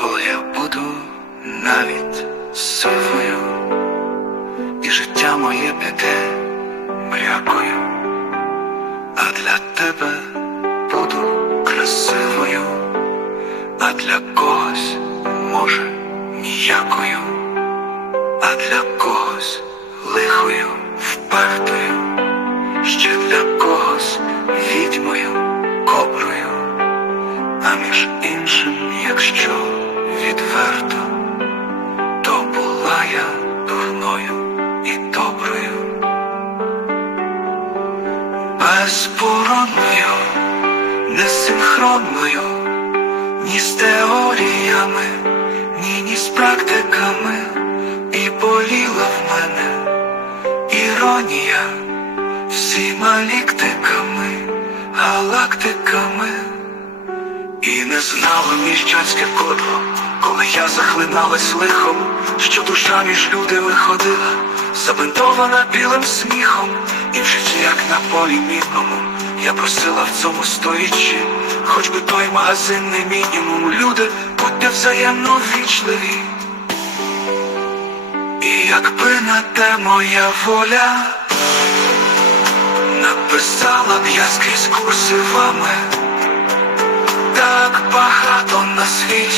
коли я буду навіть сивою, і життя моє піде мрякою, а для тебе буду красивою, а для когось може ніякою, а для когось лихою впертою, ще для когось відьмою, коброю, а між іншим, якщо відверто, то була я дурною і доброю. Безпоронною, несинхронною, ні з теоріями, ні, ні з практиками, і боліла в мене іронія всіма ліктиками, галактиками, і не знала міщанське кодло, коли я захлиналась лихом, що душа між люди виходила, забинтована білим сміхом, і в житті, як на полі мідному, я просила в цьому стоячи, хоч би той магазинний мінімум. Люди, будьте взаємно вічливі. І якби на те моя воля, написала б я скрізь курсивами, так багато на світі